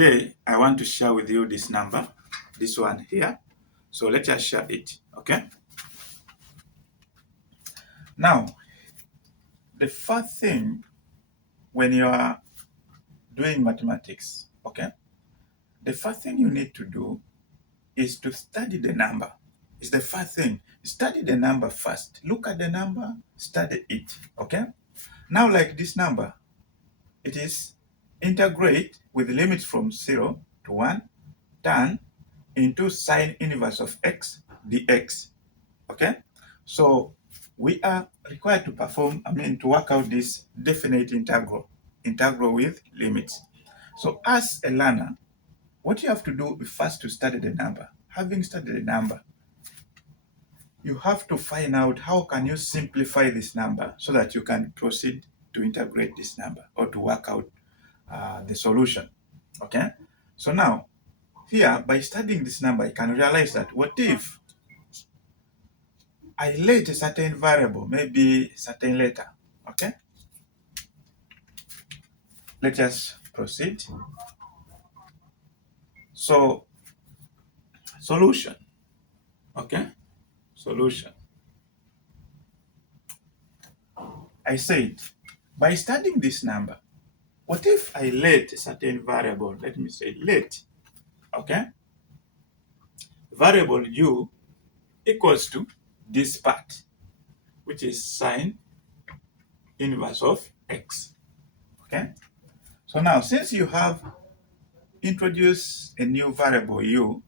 today I want to share with you this number, this one here. So let us share it, okay? Now, the first thing when you are doing mathematics, okay, the first thing you need to do is to study the number. It's the first thing. Study the number first. Look at the number, study it, okay? Now, like this number, it is integrate with limits from 0 to 1, tan into sine inverse of x dx, okay? So we are required to perform, to work out this definite integral with limits. So as a learner, what you have to do is first to study the number. Having studied the number, you have to find out how can you simplify this number so that you can proceed to integrate this number or to work out the solution, okay? So now, here, by studying this number, I can realize that what if I let a certain variable, maybe a certain letter, okay? Let us proceed. So, solution, okay? Solution. I said, by studying this number, what if I let a certain variable, let me say let, okay? Variable u equals to this part, which is sine inverse of x, okay? So now, since you have introduced a new variable u,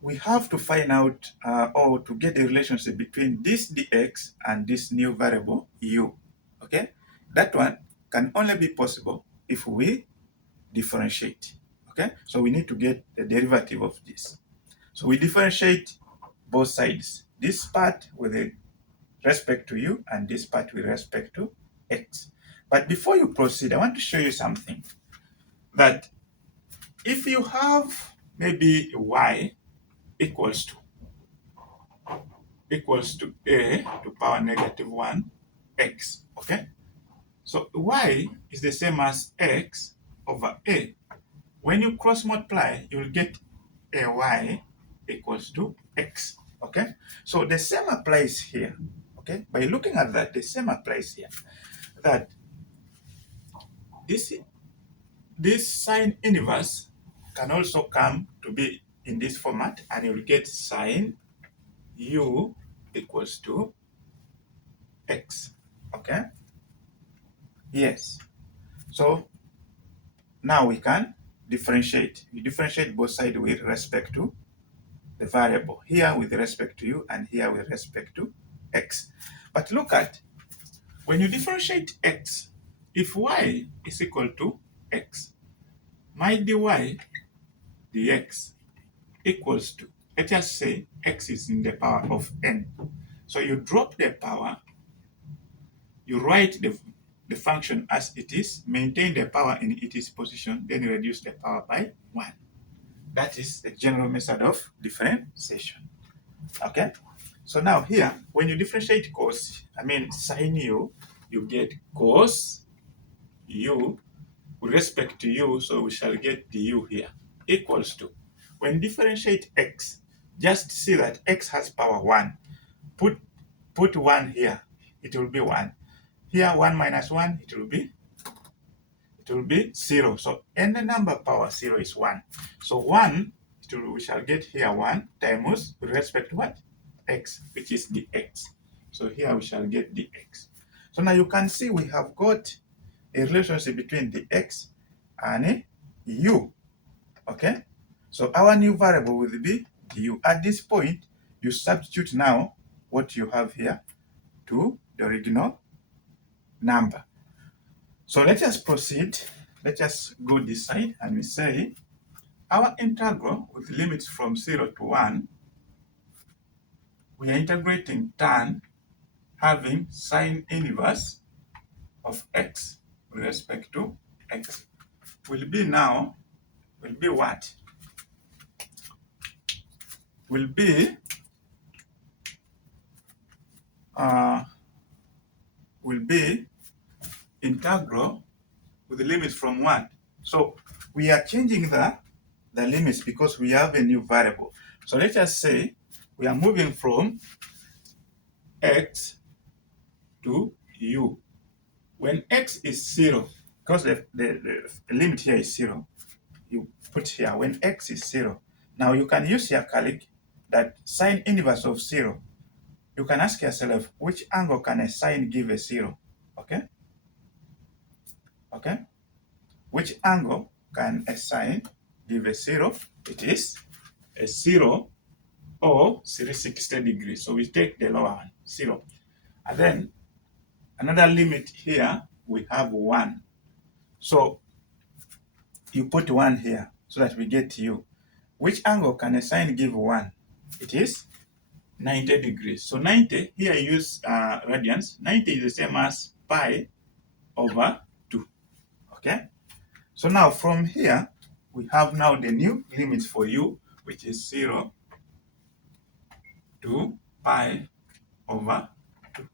we have to find out or to get the relationship between this dx and this new variable u, okay? That one can only be possible if we differentiate, okay? So we need to get the derivative of this. So we differentiate both sides, this part with respect to u and this part with respect to x. But before you proceed, I want to show you something, that if you have maybe y equals to a to power negative 1 x, okay? So y is the same as x over a. When you cross multiply, you will get a y equals to x, okay? So the same applies here, okay? By looking at that, the same applies here, that this sine inverse can also come to be in this format, and you will get sine u equals to x, okay? Yes. So now we can differentiate. We differentiate both sides with respect to the variable, here with respect to u and here with respect to x. But look at, when you differentiate x, if y is equal to x, my dy dx equals to, let us say x is in the power of n. So you drop the power, you write the function as it is, maintain the power in its position, then you reduce the power by 1. That is the general method of differentiation, okay? So now here, when you differentiate sine u, you get cos u with respect to u, so we shall get du here, equals to, when differentiate x, just see that x has power 1. Put 1 here, it will be 1. Here 1 minus 1, it will be 0. So any number power 0 is 1. So 1, we shall get here 1 times with respect to what? X, which is dx. So here we shall get dx. So now you can see we have got a relationship between the x and u, okay? So our new variable will be du. At this point, you substitute now what you have here to the original number. So let us proceed. Let us go this side and we say our integral with limits from 0 to 1, we are integrating tan having sine inverse of x with respect to x will be what? Will be integral with the limits from 1. So we are changing the limits because we have a new variable. So let us say we are moving from x to u. When x is 0, because the limit here is 0, you put here when x is 0. Now you can use your calc that sine inverse of 0. You can ask yourself, which angle can a sine give a 0? Okay? Okay? Which angle can a sine give a 0? It is a 0 or 360 degrees. So we take the lower one, 0. And then another limit here, we have 1. So you put 1 here so that we get u. Which angle can a sine give 1? It is 90 degrees. So 90, here I use radians. 90 is the same as pi over 2. Okay? So now from here, we have now the new limits for u, which is 0 to pi over 2.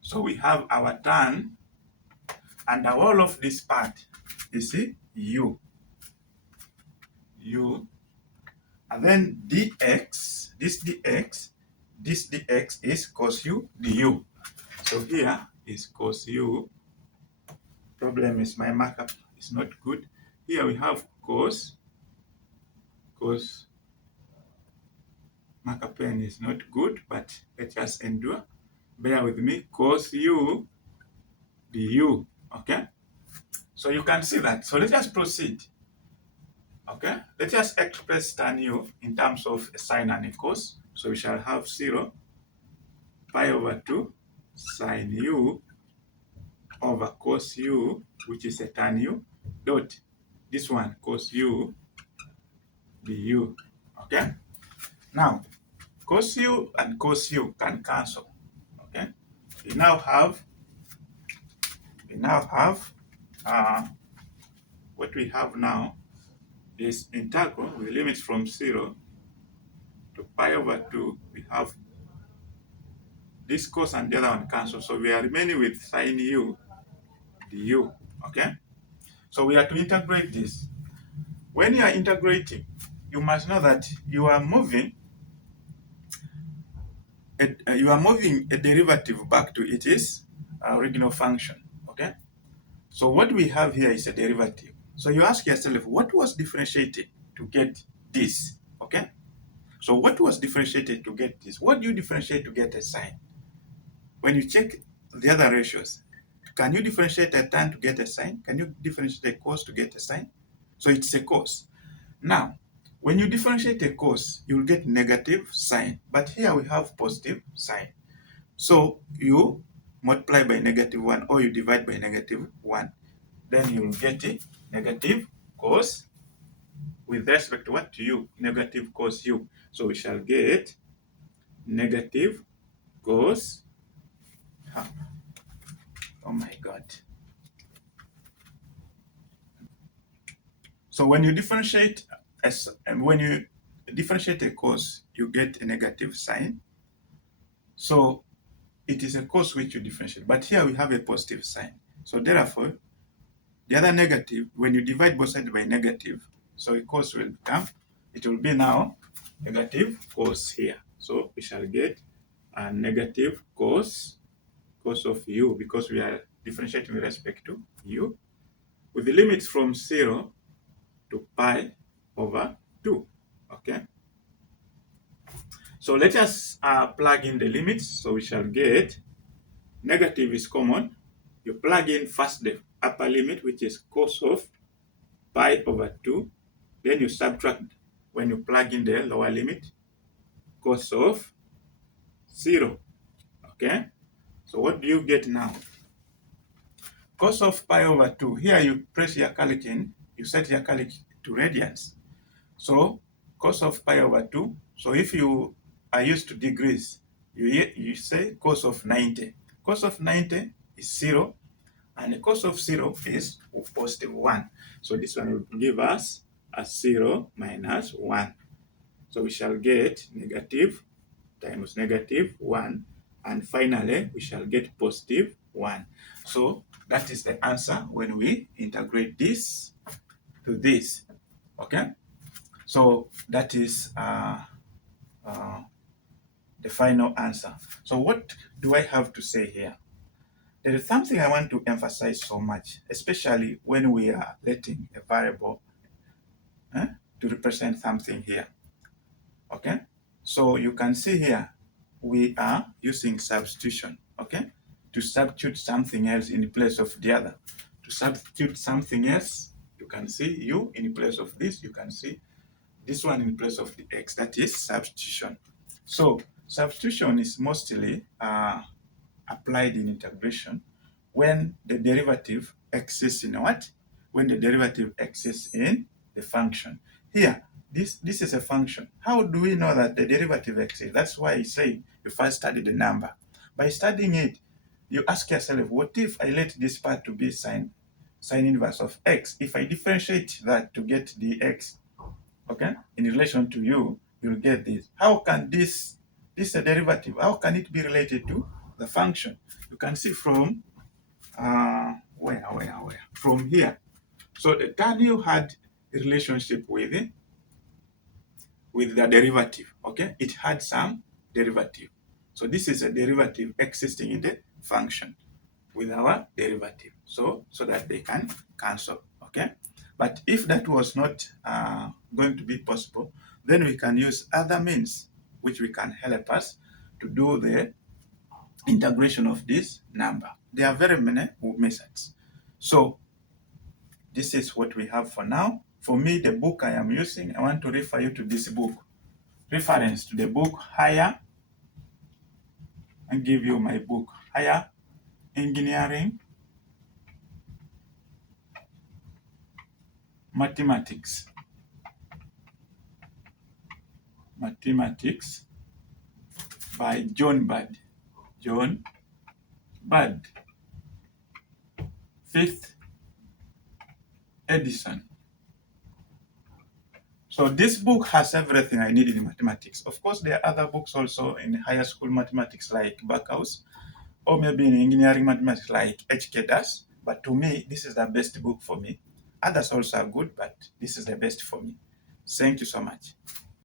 So we have our tan, and the whole of this part is u. And then dx, this dx is cos u du. So here is cos u. Problem is my markup is not good. Here we have cos markup pen is not good, but let's just endure. Bear with me. Cos u du. Okay? So you can see that. So let's just proceed. Okay? Let's just express tan u in terms of a sine and a cos. So we shall have 0 pi over 2 sine u over cos u, which is a tan u, dot this one cos u du. Okay? Now, cos u and cos u can cancel. Okay? We now have what we have now is integral with limits from 0 to pi over 2. We have this cos and the other one cancel. So we are remaining with sine u du. Okay? So we are to integrate this. When you are integrating, you must know that you are moving a derivative back to its original function. Okay? So what we have here is a derivative. So you ask yourself, what was differentiated to get this? Okay? So what was differentiated to get this? What do you differentiate to get a sine? When you check the other ratios, can you differentiate a tan to get a sine? Can you differentiate a cos to get a sine? So it's a cos. Now, when you differentiate a cos, you'll get negative sine. But here we have positive sine. So you multiply by -1 or you divide by -1. Then you'll get a negative cos with respect to what? To u, negative cos u. So we shall get negative cos, oh my God. So when you differentiate a cos, you get a negative sign. So it is a cos which you differentiate. But here we have a positive sign. So therefore, the other negative, when you divide both sides by negative, so a cos will come. It will be now negative cos here. So we shall get a negative cos of u, because we are differentiating with respect to u, with the limits from 0 to pi over 2. Okay? So let us plug in the limits. So we shall get negative is common. You plug in first the upper limit, which is cos of pi over 2. Then you subtract, when you plug in the lower limit, cos of 0. Okay? So what do you get now? Cos of pi over 2. Here you press your calc in, you set your calc to radians. So cos of pi over 2. So if you are used to degrees, you say cos of 90. Cos of 90 is 0, and the cos of 0 is positive 1. So this one will give us a 0 minus 1. So we shall get negative times negative 1, and finally we shall get positive 1. So that is the answer when we integrate this to this. Okay, so that is the final answer. So what do I have to say here? There is something I want to emphasize so much, especially when we are letting a variable to represent something here. Okay, so you can see here we are using substitution, okay, to substitute something else in place of the other. To substitute something else, you can see u in place of this, you can see this one in place of the x. That is substitution. So substitution is mostly applied in integration when the derivative exists in what? When the derivative exists in the function. Here, this is a function. How do we know that the derivative exists? That's why I say you first study the number. By studying it, you ask yourself, what if I let this part to be sine inverse of x? If I differentiate that to get the x, okay, in relation to u, you'll get this. How can this is a derivative, how can it be related to the function? You can see from where? From here. So the tan u had a relationship with the derivative, okay? It had some derivative. So this is a derivative existing in the function with our derivative, so that they can cancel, okay? But if that was not going to be possible, then we can use other means which we can help us to do the integration of this number. There are very many methods. So this is what we have for now. For me, the book I am using, I want to refer you to this book. Reference to the book Higher, and give you my book Higher Engineering Mathematics by John Budd. John Budd, 5th edition. So this book has everything I need in mathematics. Of course, there are other books also in higher school mathematics like Backhouse, or maybe in engineering mathematics like HK does. But to me, this is the best book for me. Others also are good, but this is the best for me. Thank you so much.